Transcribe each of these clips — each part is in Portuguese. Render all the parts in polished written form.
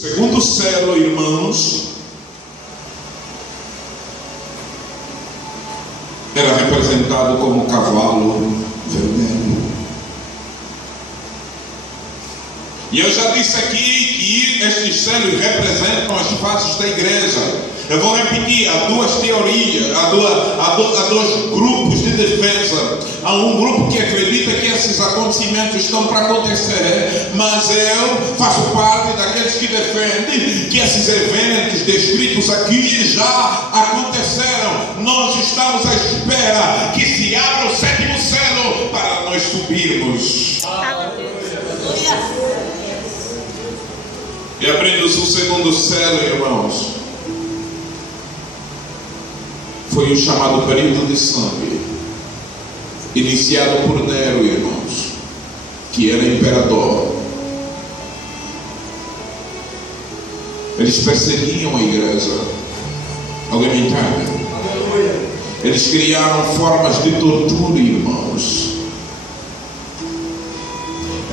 Segundo celo, irmãos, era representado como cavalo vermelho. E eu já disse aqui que estes selos representam as faces da igreja. Eu vou repetir, há duas teorias, há dois grupos de defesa. Há um grupo que acredita que esses acontecimentos estão para acontecer, mas eu faço parte daqueles que defendem que esses eventos descritos aqui já aconteceram. Nós estamos à espera que se abra o sétimo selo para nós subirmos. E abrindo-se o segundo selo, irmãos, foi o chamado período de sangue, iniciado por Nero, irmãos, que era imperador. Eles perseguiam a igreja. Alguém me entende? Eles criaram formas de tortura, irmãos.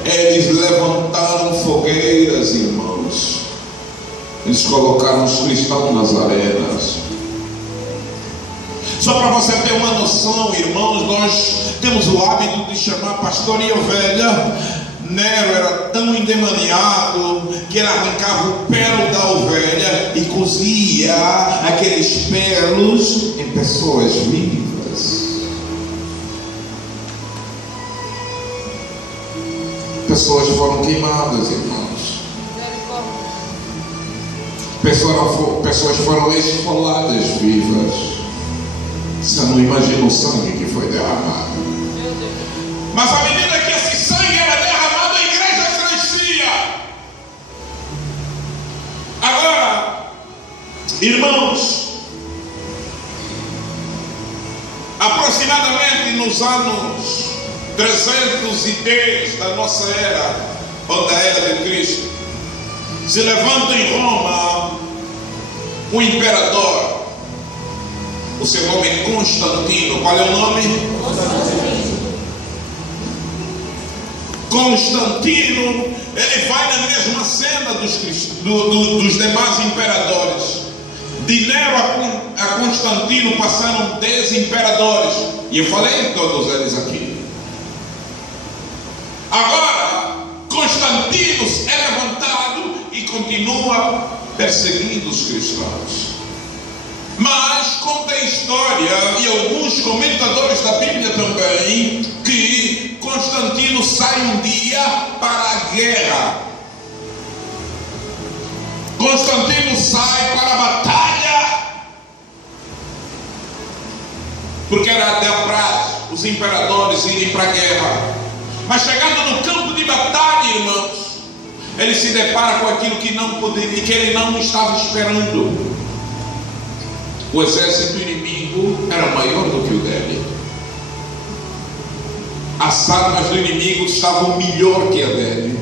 Eles levantaram fogueiras, irmãos. Eles colocaram os cristãos nas arenas. Só para você ter uma noção, irmãos, nós temos o hábito de chamar pastor e ovelha. Nero era tão endemoniado que ele arrancava o pelo da ovelha e cozia aqueles pelos em pessoas vivas. Pessoas foram queimadas, irmãos. Pessoas foram esfoladas vivas. Você não imagina o sangue que foi derramado. Mas à medida que esse sangue era derramado, a igreja crescia. Agora, irmãos, aproximadamente nos anos 310 da nossa era, ou da era de Cristo, se levanta em Roma um imperador. O seu nome é Constantino. Qual é o nome? Constantino. Ele vai na mesma cena dos demais imperadores. De Nero a Constantino passaram 10 imperadores. E eu falei de todos eles aqui. Agora, Constantino é levantado e continua perseguindo os cristãos. Mas conta a história, e alguns comentadores da Bíblia também, que Constantino sai um dia para a guerra. Constantino sai para a batalha, porque era até a praxe os imperadores irem para a guerra. Mas chegando no campo de batalha, irmãos, ele se depara com aquilo que não poderia, que ele não estava esperando. O exército inimigo era maior do que o dele. As armas do inimigo estavam melhor que a dele.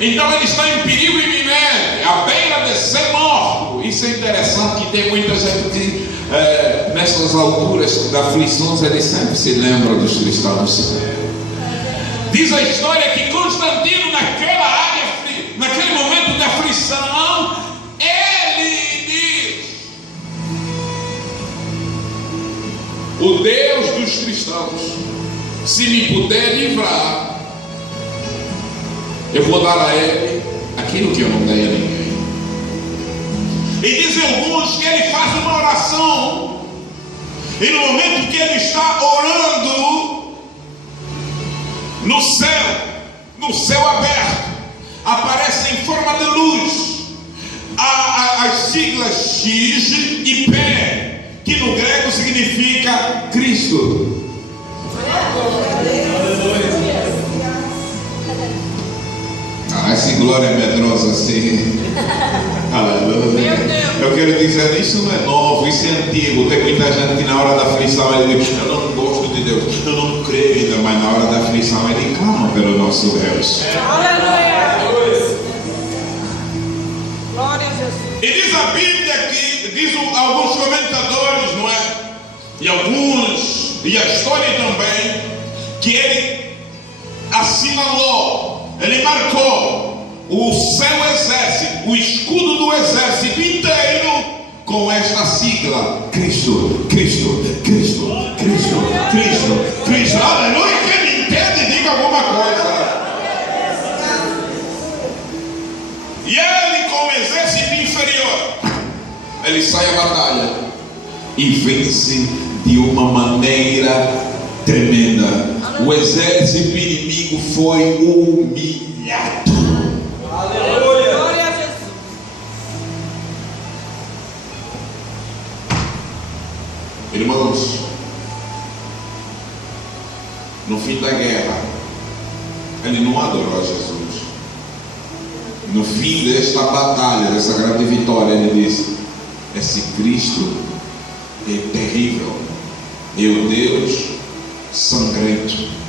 Então ele está em perigo iminente, à beira de ser morto. Isso é interessante, que tem muita gente que nessas alturas da aflições ele sempre se lembra dos cristãos. Diz a história que Constantino, naquela área, naquele momento de aflição, ele diz: o Deus dos cristãos, se me puder livrar, eu vou dar a ele aquilo que eu não dei a ninguém. E dizem alguns que ele faz uma oração, e no momento que ele está orando, no céu aberto, aparece em forma de luz as siglas X e P, que no grego significa Cristo. Essa glória medrosa assim. Aleluia. Eu quero dizer, isso não é novo, isso é antigo. Tem muita gente que na hora da aflição ele diz: eu não gosto de Deus, eu não creio ainda, mas na hora da aflição ele clama pelo nosso Deus. Aleluia. Glória a Jesus. E diz a Bíblia que, diz alguns comentadores, não é? E a história também, que ele assinalou, ele marcou o seu exército o escudo do exército inteiro com esta sigla: Cristo, Cristo, Cristo, Cristo, Cristo, Cristo. Aleluia! Quem me entende, diga alguma coisa. E ele, com o exército inferior, ele sai à batalha e vence de uma maneira tremenda. O exército inimigo foi humilhado. Aleluia. Glória a Jesus. Irmãos, no fim da guerra, ele não adorou a Jesus. No fim desta batalha, dessa grande vitória, ele disse: esse Cristo é terrível, é o Deus sangrento.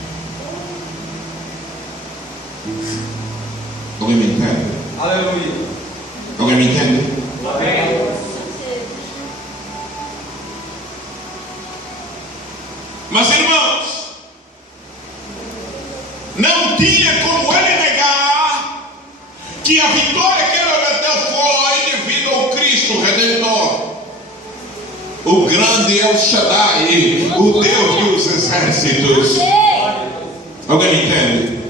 Alguém me entende? Aleluia. Alguém me entende? Amém. Mas irmãos, não tinha como ele negar que a vitória que ele obteve foi devido ao Cristo Redentor, o grande El Shaddai, o Deus dos exércitos. Alguém me entende?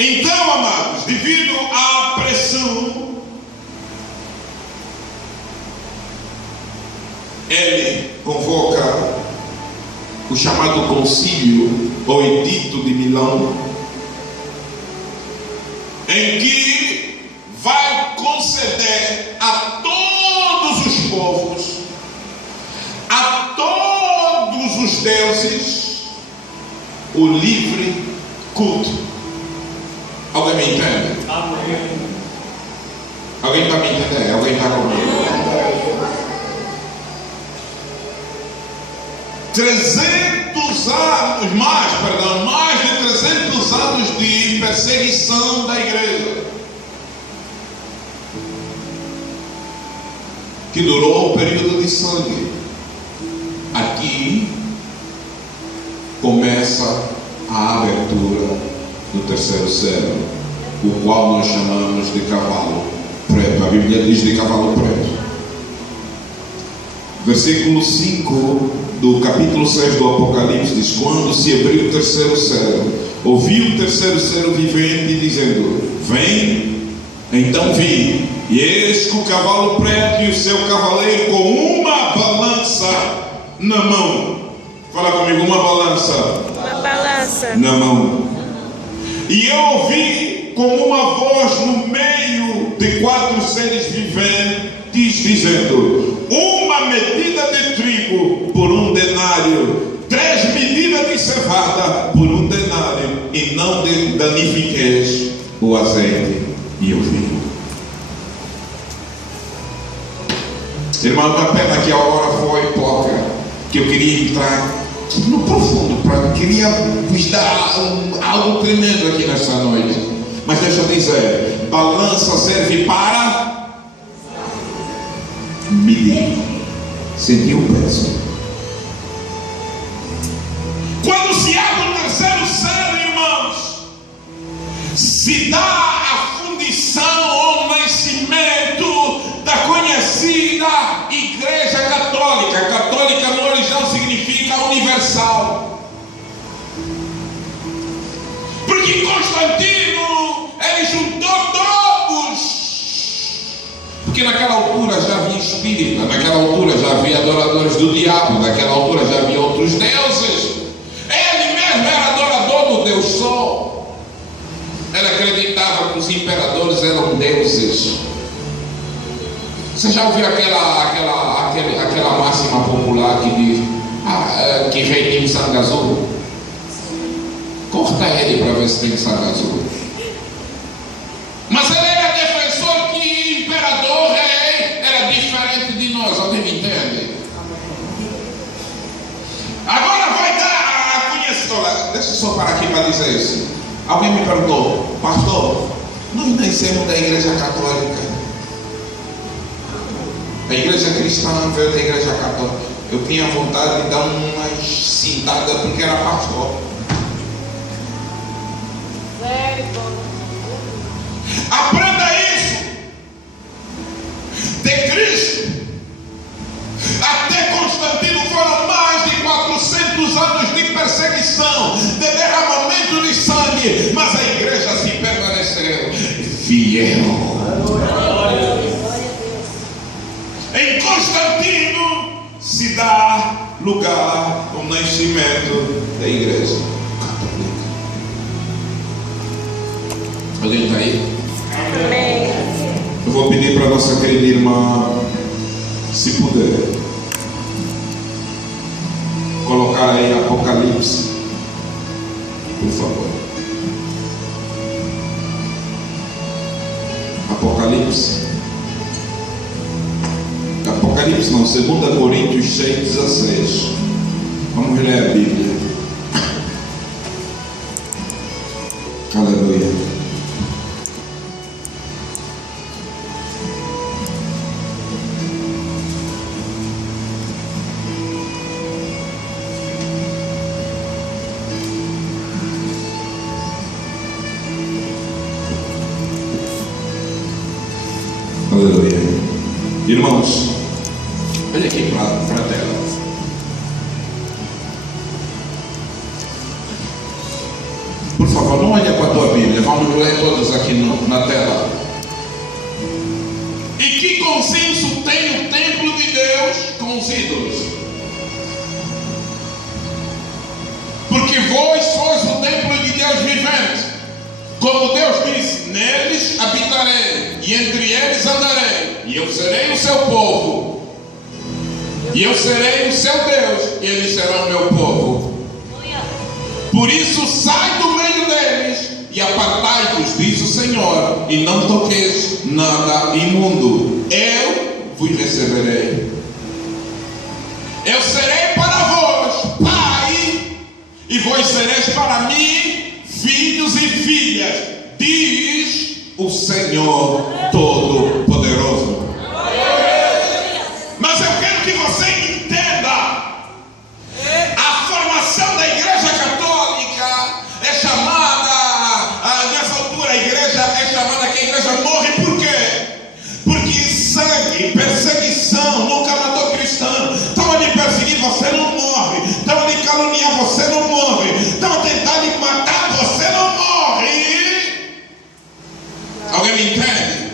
Então, amados, devido à pressão, ele convoca o chamado concílio ou edito de Milão, em que vai conceder a todos os povos, a todos os deuses, o livre culto. Alguém me entende? Amém. Alguém está me entendendo? Alguém está comigo? 300 anos, mais de 300 anos de perseguição da igreja, que durou um período de sangue. Aqui começa a abertura do terceiro céu, o qual nós chamamos de cavalo preto. A Bíblia diz de cavalo preto. Versículo 5 do capítulo 6 do Apocalipse diz: quando se abriu o terceiro céu, ouvi o terceiro céu vivente dizendo: vem. Então vi, e eis que o cavalo preto e o seu cavaleiro com uma balança na mão. Fala comigo, uma balança. Uma balança Na mão. E eu ouvi como uma voz no meio de 4 seres viventes dizendo: uma medida de trigo por 1 denário, 3 medidas de cevada por 1 denário, e não danifiqueis o azeite e o vinho. Irmão, uma pena que a hora foi pouca, que eu queria entrar no profundo, queria vos dar algo tremendo aqui nesta noite. Mas deixa eu dizer, balança serve para medir, sentir o peso. Quando se abre o terceiro céu, irmãos, se dá a fundição ou nascimento da conhecida Igreja Católica. Católica no original significa universal. Porque Constantino, ele juntou todos. Porque naquela altura já havia espírita, naquela altura já havia adoradores do diabo, naquela altura já havia outros deuses. Ele mesmo era adorador do Deus Sol. Ele acreditava que os imperadores eram deuses. Você já ouviu aquela máxima popular que diz que rei tem sangue azul? Corta ele para ver se tem sangue azul. Mas ele era defensor que imperador, rei, era diferente de nós. Alguém me entende? Agora vai dar a conhecedora. Deixa eu só parar aqui para dizer isso. Alguém me perguntou: pastor, nós nascemos da igreja católica. A igreja cristã veio da igreja católica. Eu tinha vontade de dar umas cintadas porque era pastor. Sério, fiel. Em Constantino se dá lugar ao nascimento da igreja católica. Alguém está aí? Amém. Eu vou pedir para a nossa querida irmã, se puder, colocar aí Apocalipse, por favor. Apocalipse não, 2 Coríntios 6,16. Vamos ler a Bíblia. Aleluia. Aleluia. Irmãos, olha aqui para a tela. Por favor, não olhe com a tua Bíblia. Vamos ler todos aqui na tela. E que consenso tem o templo de Deus com os ídolos? Porque vós sois o templo de Deus vivente. Como Deus disse, neles habitarei, e entre eles andarei, e eu serei o seu povo, e eu serei o seu Deus, e eles serão o meu povo. Por isso sai do meio deles, e apartai-vos, diz o Senhor, e não toqueis nada imundo. Eu vos receberei. Eu serei para vós pai, e vós sereis para mim filhos e filhas, diz o Senhor Todo-Poderoso. Mas eu quero que você entenda: a formação da Igreja Católica é chamada, nessa altura a igreja é chamada que a igreja morre. Por quê? Porque sangue, perseguição nunca matou cristão. Estão ali perseguindo, você não morre. Estão ali caluniar, você não morre. Estão tentando lhe matar, você não morre. Alguém me entende?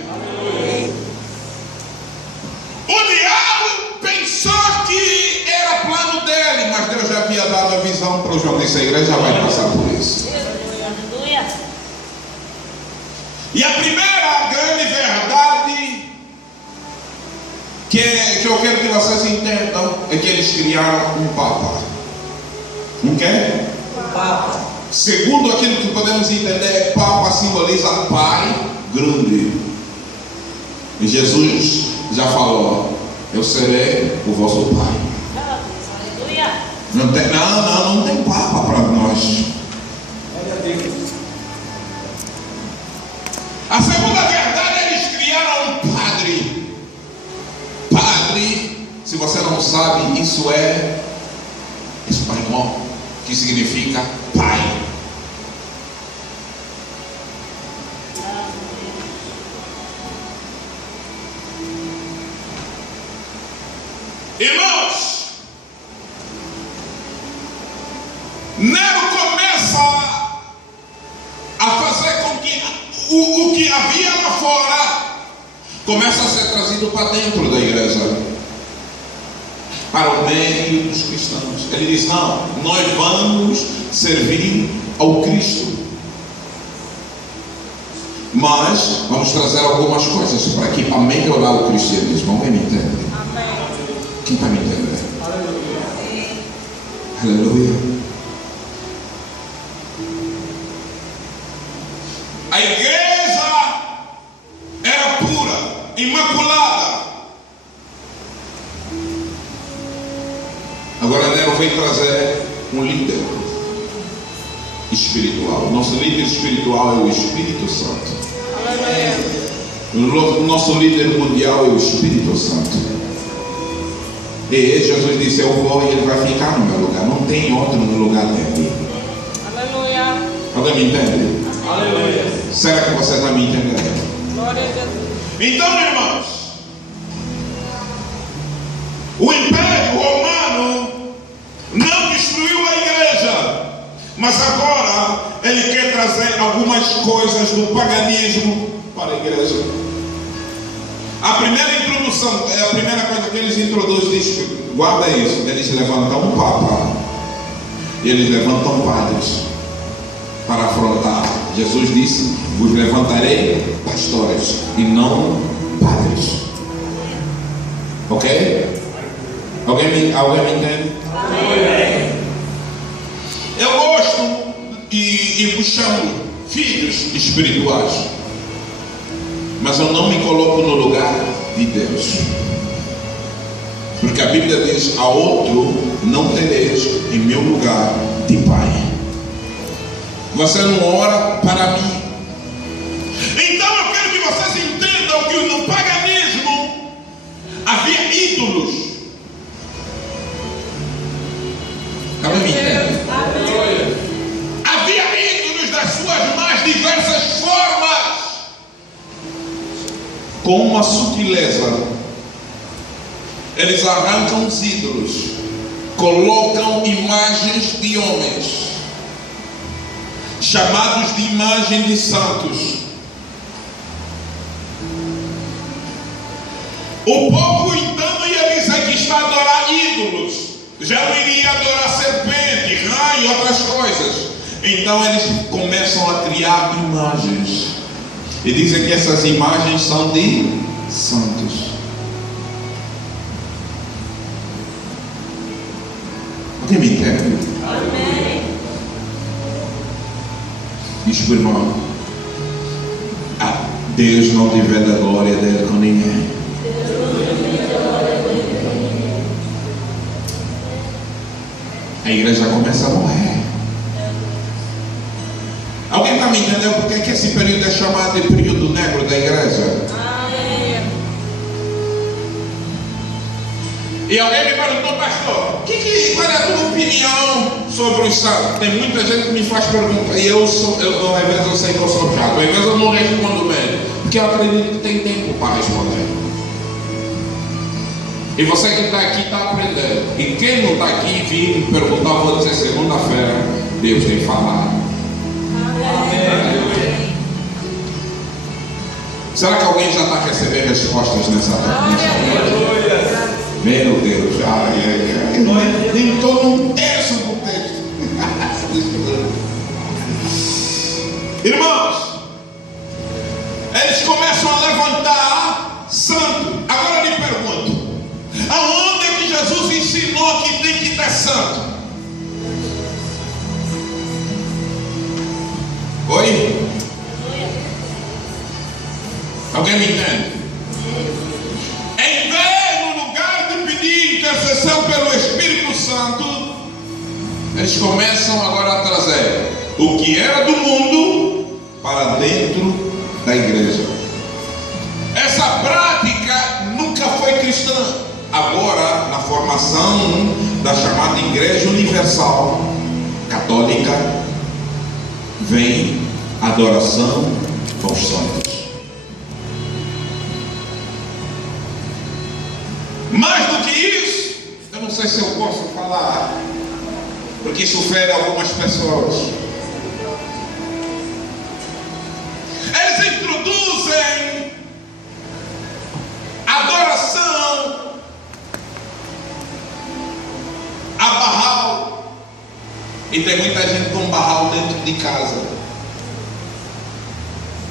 O diabo pensou que era plano dele, mas Deus já havia dado a visão para o João. Disse: a igreja vai passar por isso. E a primeira grande verdade que eu quero que vocês entendam é que eles criaram um Papa. Um quê? Papa. Segundo aquilo que podemos entender, Papa simboliza Pai grande. E Jesus já falou: eu serei o vosso Pai. Não tem Papa para nós. A segunda verdade, eles criaram um padre. Padre, se você não sabe, isso é espanhol, que significa pai. Irmãos, Nero começa a fazer com que o que havia lá fora começa a ser trazido para dentro da igreja, para o meio dos cristãos. Ele diz: não, nós vamos servir ao Cristo, mas vamos trazer algumas coisas para aqui para melhorar o cristianismo. Alguém me entende? Amém. Quem está me entendendo? Aleluia. Aleluia. A igreja era pura, imaculada. Agora Nero vem trazer um líder espiritual. Nosso líder espiritual é o Espírito Santo. O nosso líder mundial é o Espírito Santo. E Jesus disse: eu vou e ele vai ficar no meu lugar. Não tem outro no lugar dele. Aleluia. Alguém me entende? Aleluia. Será que você está me entendendo? Glória a Deus. Então, irmãos, o Império Romano não destruiu a igreja, mas agora ele quer trazer trazer algumas coisas do paganismo para a igreja. A primeira introdução, a primeira coisa que eles introduzem, diz, guarda isso, eles levantam um papa, e eles levantam padres para afrontar. Jesus disse, vos levantarei pastores e não padres. Ok? Alguém me entende? Eu gosto e vos chamo filhos espirituais, mas eu não me coloco no lugar de Deus, porque a Bíblia diz, a outro não tereis em meu lugar de pai. Você não ora para mim. Então eu quero que vocês entendam que no paganismo havia ídolos. Alguém me entende? Havia ídolos das suas mais diversas formas. Com uma sutileza, eles arrancam os ídolos, colocam imagens de homens, chamados de imagem de santos. O povo então ia dizer que está a adorar ídolos, já não iria adorar serpente, raio e outras coisas. Então eles começam a criar imagens e dizem que essas imagens são de santos. Alguém me entende? Amém. Diz para o irmão, Deus não divide a glória dele com ninguém. A igreja começa a morrer. Alguém está me entendendo porque que esse período é chamado de período negro da igreja? Amém. E alguém me perguntou, pastor, qual é a tua opinião sobre os santos? Tem muita gente que me faz perguntas e às vezes eu sei que eu sou chato, às vezes eu não respondo bem, porque eu acredito que tem tempo para responder. E você que está aqui está aprendendo. E quem não está aqui vir me perguntar, vou dizer segunda-feira, Deus tem falado. Amém. Será que alguém já está recebendo respostas nessa noite? Meu Deus, nem estou num terço do texto. Irmãos, eles começam a levantar santo. Agora eu lhe pergunto, aonde é que Jesus ensinou que tem que ter santo? Oi? Alguém me entende? Em vez, no lugar de pedir intercessão pelo Espírito Santo, eles começam agora a trazer o que era do mundo para dentro da igreja. Essa prática nunca foi cristã. Agora, na formação da chamada Igreja Universal Católica, vem a adoração aos santos. Mais do que isso, eu não sei se eu posso falar, porque isso fere algumas pessoas. Eles introduzem adoração a Baal. E tem muita gente com Baal dentro de casa.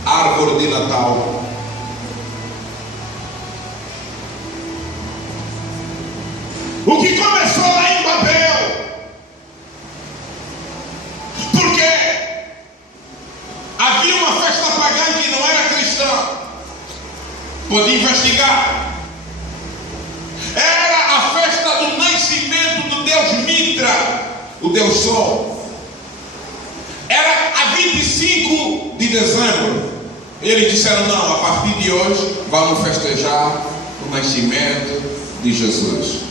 Árvore de Natal. O que começou lá em Babel? Porque havia uma festa pagã que não era cristã. Pode investigar. Era a festa do nascimento do Deus Mitra, o Deus Sol. Era a 25 de dezembro. Eles disseram, não, a partir de hoje vamos festejar o nascimento de Jesus.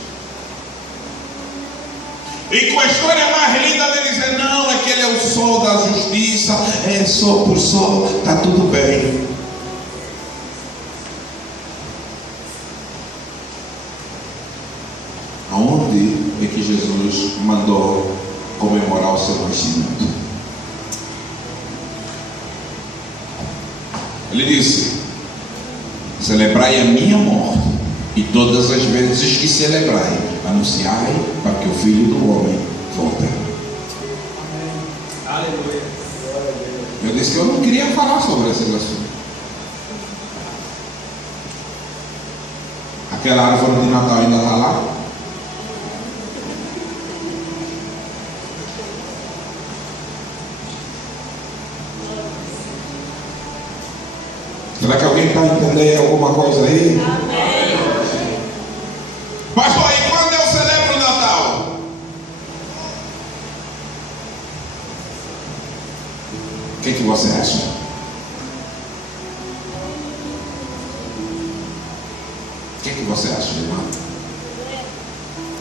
E com a história mais linda deles é, não, é que ele é o sol da justiça, é sol por sol, está tudo bem. Aonde é que Jesus mandou comemorar o seu nascimento? Ele disse: celebrai a minha morte, e todas as vezes que celebrai, anunciai para que o Filho do Homem volte. Aleluia. Eu disse que eu não queria falar sobre esses assuntos. Aquela árvore de Natal ainda está lá? Será que alguém está entendendo alguma coisa aí? Amém. Pastor, e quando eu celebro o Natal? O que você acha? O que você acha, irmão?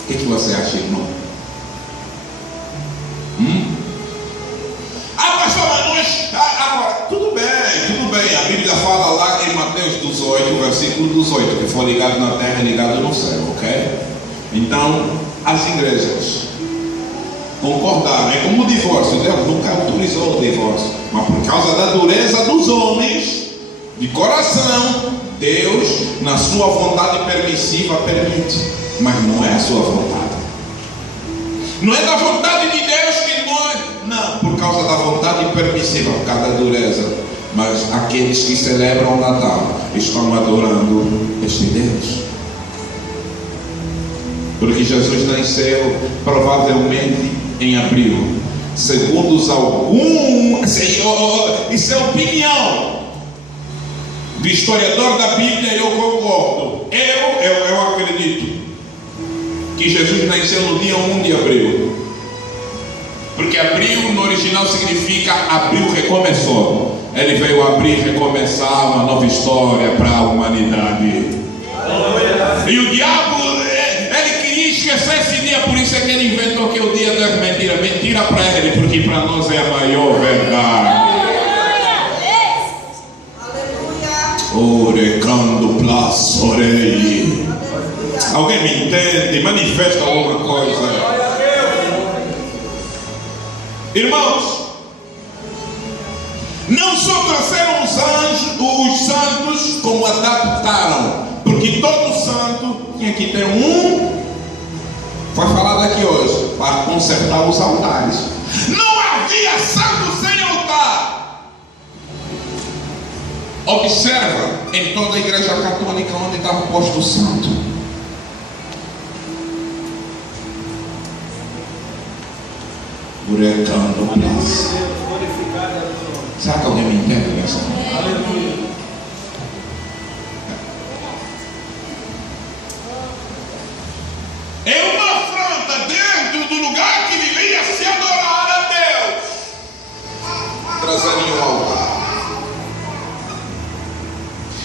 O que você acha, irmão? Pastor, mas nós... Agora, tudo bem. A Bíblia fala lá em Mateus 18, versículo 18, que for ligado na terra é ligado no céu, ok? Então, as igrejas concordaram. É como o divórcio. Deus nunca autorizou o divórcio, mas por causa da dureza dos homens de coração, Deus, na sua vontade permissiva, permite. Mas não é a sua vontade. Não é da vontade de Deus que nós... Não, por causa da vontade permissiva, por causa da dureza. Mas aqueles que celebram o Natal estão adorando este Deus. Porque Jesus nasceu provavelmente em abril. Segundo alguns, isso é opinião de historiador da Bíblia, eu concordo. Eu acredito que Jesus nasceu no dia 1 de abril. Porque abril no original significa abril recomeçou. Ele veio abrir e recomeçar uma nova história para a humanidade. E o diabo, ele queria esquecer esse dia, por isso é que ele inventou que o dia das mentiras. Mentira para ele, porque para nós é a maior verdade. Orecando plaçorei. Alguém me entende? Manifesta alguma coisa. Irmãos, não só trouxeram os anjos, os santos, como adaptaram, porque todo santo tinha que ter foi falado aqui hoje, para consertar os altares. Não havia santo sem altar. Observa em toda a igreja católica onde está posto o santo. Burecando place. Será que alguém me entende nessa? É uma afronta dentro do lugar que deveria se adorar a Deus. Trazerem o altar.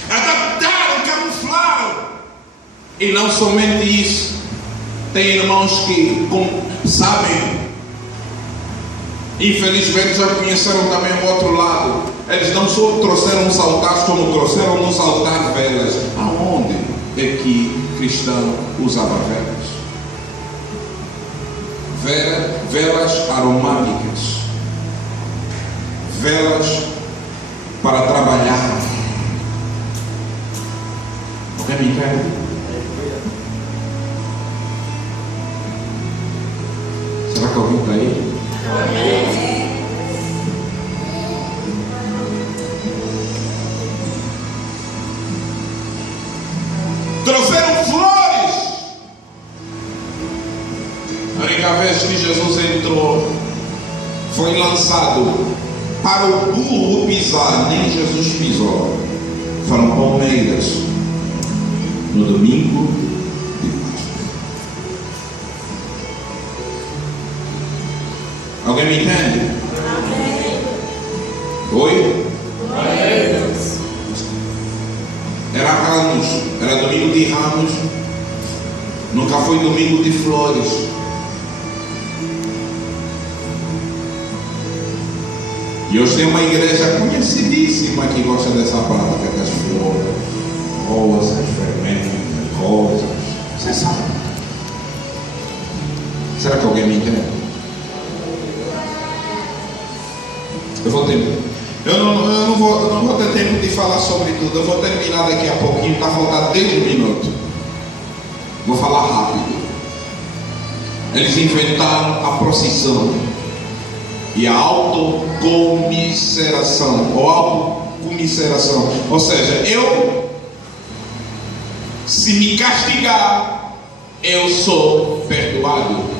Adaptaram, camuflaram. E não somente isso. Tem irmãos que sabem. Infelizmente já conheceram também o outro lado. Eles não só trouxeram os altares, como trouxeram nos altares velas. Aonde é que cristão usava velas? Velas aromáticas, velas para trabalhar. Alguém me entende? Será que alguém está aí? Trouxeram flores. A única vez que Jesus entrou, foi lançado para o burro pisar, nem Jesus pisou. Foram palmeiras no domingo de Páscoa. Alguém me entende? Amém. Oi? Amém. Era Ramos, era domingo de Ramos, nunca foi domingo de flores. E hoje tem uma igreja conhecidíssima que gosta dessa prática das flores, rosas, fermentos, rosas. Você sabe? Será que alguém me entende? Eu não vou ter tempo de falar sobre tudo. Eu vou terminar daqui a pouquinho, está faltando 10 minutos. Vou falar rápido. Eles inventaram a procissão e a autocomiseração, ou seja, se me castigar, eu sou perdoado.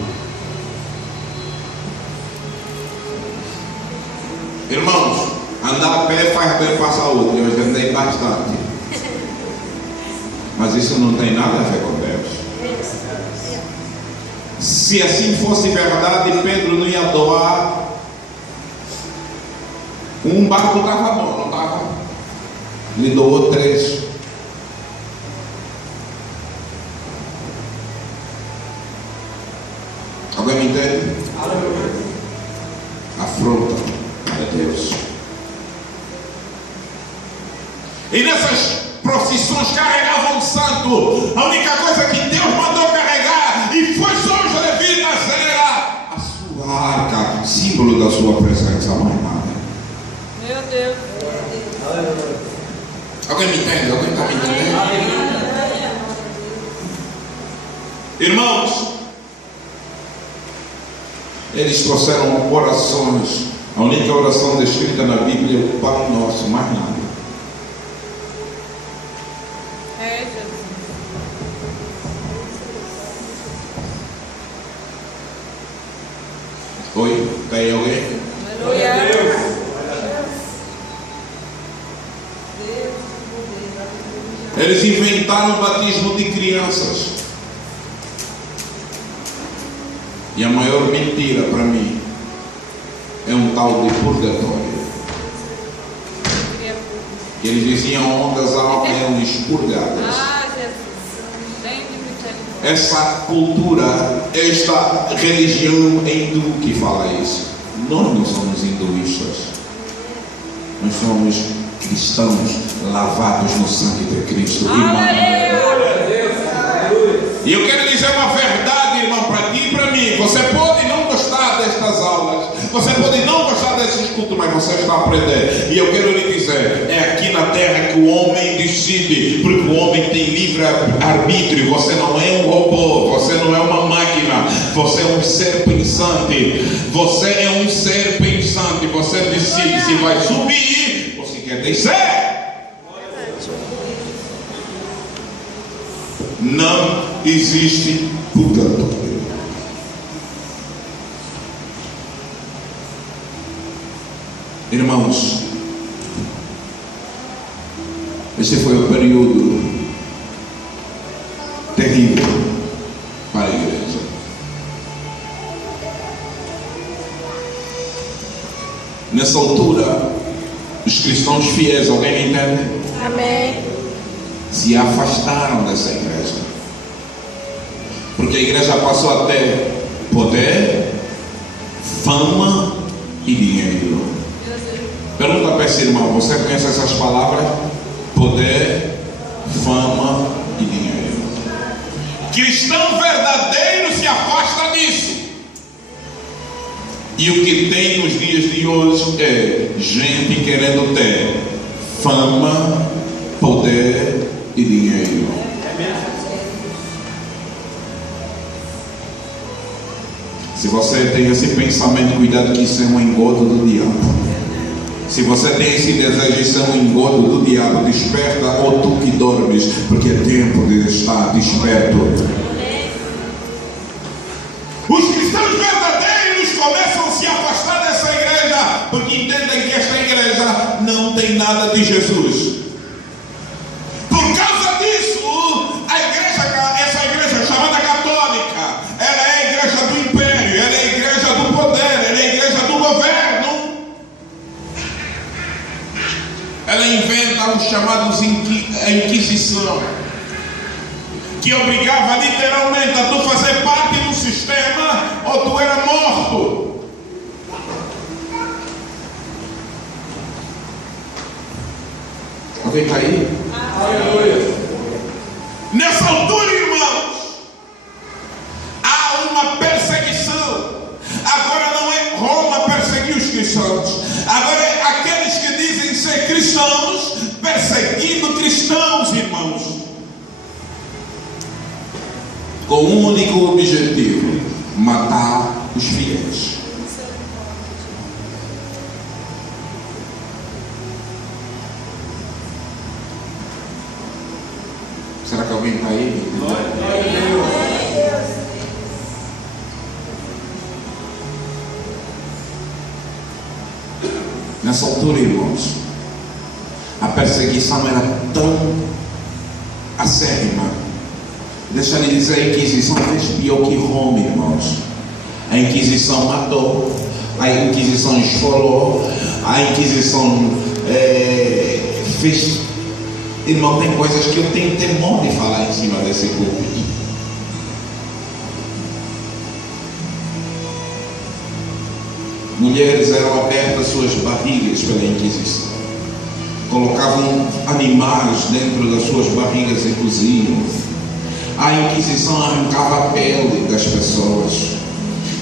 Irmãos, andar a pé faz bem para a saúde. Eu já andei bastante, mas isso não tem nada a ver com Deus. Se assim fosse verdade, Pedro não ia doar. Um barco estava bom, não estava? Ele doou 3. Alguém me entende? Afronta a Deus. E nessas procissões carregavam o santo. A única coisa que Deus mandou carregar, e foi só os levitas, era a sua arca, símbolo da sua presença, mais nada. Meu Deus. Alguém me entende? Alguém está me entendendo? Irmãos, eles trouxeram orações. A única oração descrita na Bíblia é o Pai Nosso, mais nada. É, Jesus. Oi? Está aí alguém? Aleluia. Eles inventaram o batismo de crianças. E a maior mentira para mim é um tal de purgatório. Que eles diziam onde as almas eram expurgadas. Ah, Jesus. Tem de misericórdia. Essa cultura, esta religião hindu que fala isso. Nós não somos hinduístas. Nós somos cristãos lavados no sangue de Cristo. E eu quero dizer uma verdade, irmão, para ti e para mim. Você pode não gostar destas aulas, você pode não gostar desses cultos, mas você está aprendendo. E eu quero lhe dizer, é aqui na terra que o homem decide, porque o homem tem livre arbítrio. Você não é um robô, você não é uma máquina, você é um ser pensante. Você é um ser pensante. Você decide se vai subir ou se quer descer. Não existe purgatório. Irmãos, esse foi o período terrível para a igreja. Nessa altura, os cristãos fiéis, alguém me entende? Amém. Se afastaram dessa igreja, porque a igreja passou a ter poder, fama e dinheiro. Pergunta para esse irmão: você conhece essas palavras? Poder, fama e dinheiro. Cristão verdadeiro se afasta disso. E o que tem nos dias de hoje é gente querendo ter fama, poder e dinheiro. Se você tem esse pensamento, cuidado, que isso é um engodo do diabo. Se você tem esse desejo, isso é um engodo do diabo. Desperta, ou tu que dormes, porque é tempo de estar desperto. Os cristãos verdadeiros começam a se afastar dessa igreja, porque entendem que esta igreja não tem nada de Jesus. Por causa disso, essa igreja chamada católica, ela é a igreja do império, ela é a igreja do poder, ela é a igreja do governo. Ela inventa os chamados a Inquisição, que obrigava literalmente a tu fazer parte do sistema ou tu era morto. Alguém está aí? Aleluia. Nessa altura, irmãos, há uma perseguição. Agora não é Roma perseguir os cristãos, agora é aqueles que dizem ser cristãos perseguindo cristãos, irmãos, com um único objetivo: matar os fiéis. Será que alguém está aí? Nessa altura, irmãos, a perseguição era tão acérrima. Deixa eu lhe dizer, a Inquisição fez pior que Roma, irmãos. A Inquisição matou, a Inquisição esfolou, a Inquisição fez... Irmão, tem coisas que eu tenho temor de falar em cima desse púlpito. Mulheres eram abertas suas barrigas pela Inquisição. Colocavam animais dentro das suas barrigas e coziam. A Inquisição arrancava a pele das pessoas.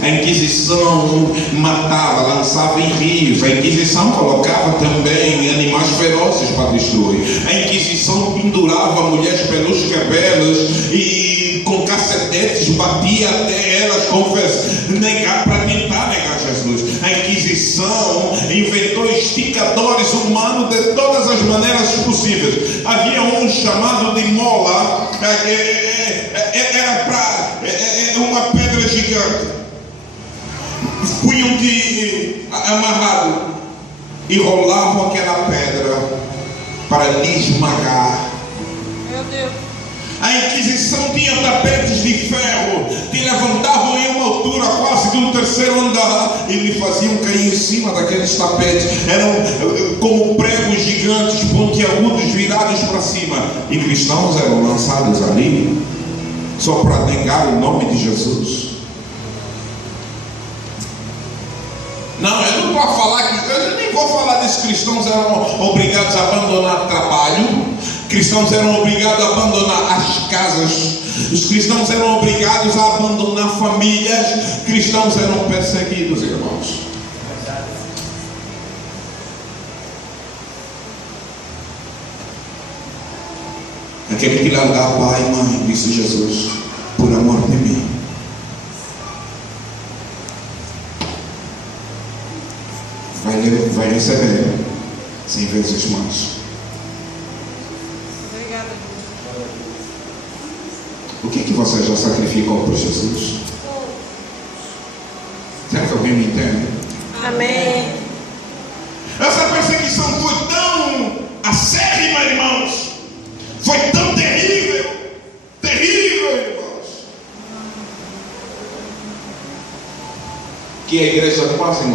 A Inquisição matava, lançava em rios. A Inquisição colocava também animais ferozes para destruir. A Inquisição pendurava mulheres pelos cabelos e com cacetetes batia até elas para tentar negar Jesus. A Inquisição inventou esticadores humanos de todas as maneiras possíveis. Havia um chamado de mola, era uma pedra gigante. Punham de amarrado e rolavam aquela pedra para lhe esmagar. Meu Deus. A Inquisição tinha tapetes de ferro que levantavam em uma altura quase de um terceiro andar e lhe faziam cair em cima daqueles tapetes. Eram como pregos gigantes, pontiagudos, virados para cima. E cristãos eram lançados ali só para negar o nome de Jesus. Não, eu não vou falar que, eu nem vou falar desses cristãos eram obrigados a abandonar trabalho, cristãos eram obrigados a abandonar as casas, os cristãos eram obrigados a abandonar famílias, cristãos eram perseguidos, irmãos. Aquele que largar pai e mãe, disse Jesus, por amor de mim, vai receber 100 vezes mais. Obrigada. O que você já sacrificou por Jesus? Será que alguém me entende? Amém. Essa perseguição foi tão acérrima, irmãos. Foi tão terrível. Terrível, irmãos. Que a igreja quase morreu.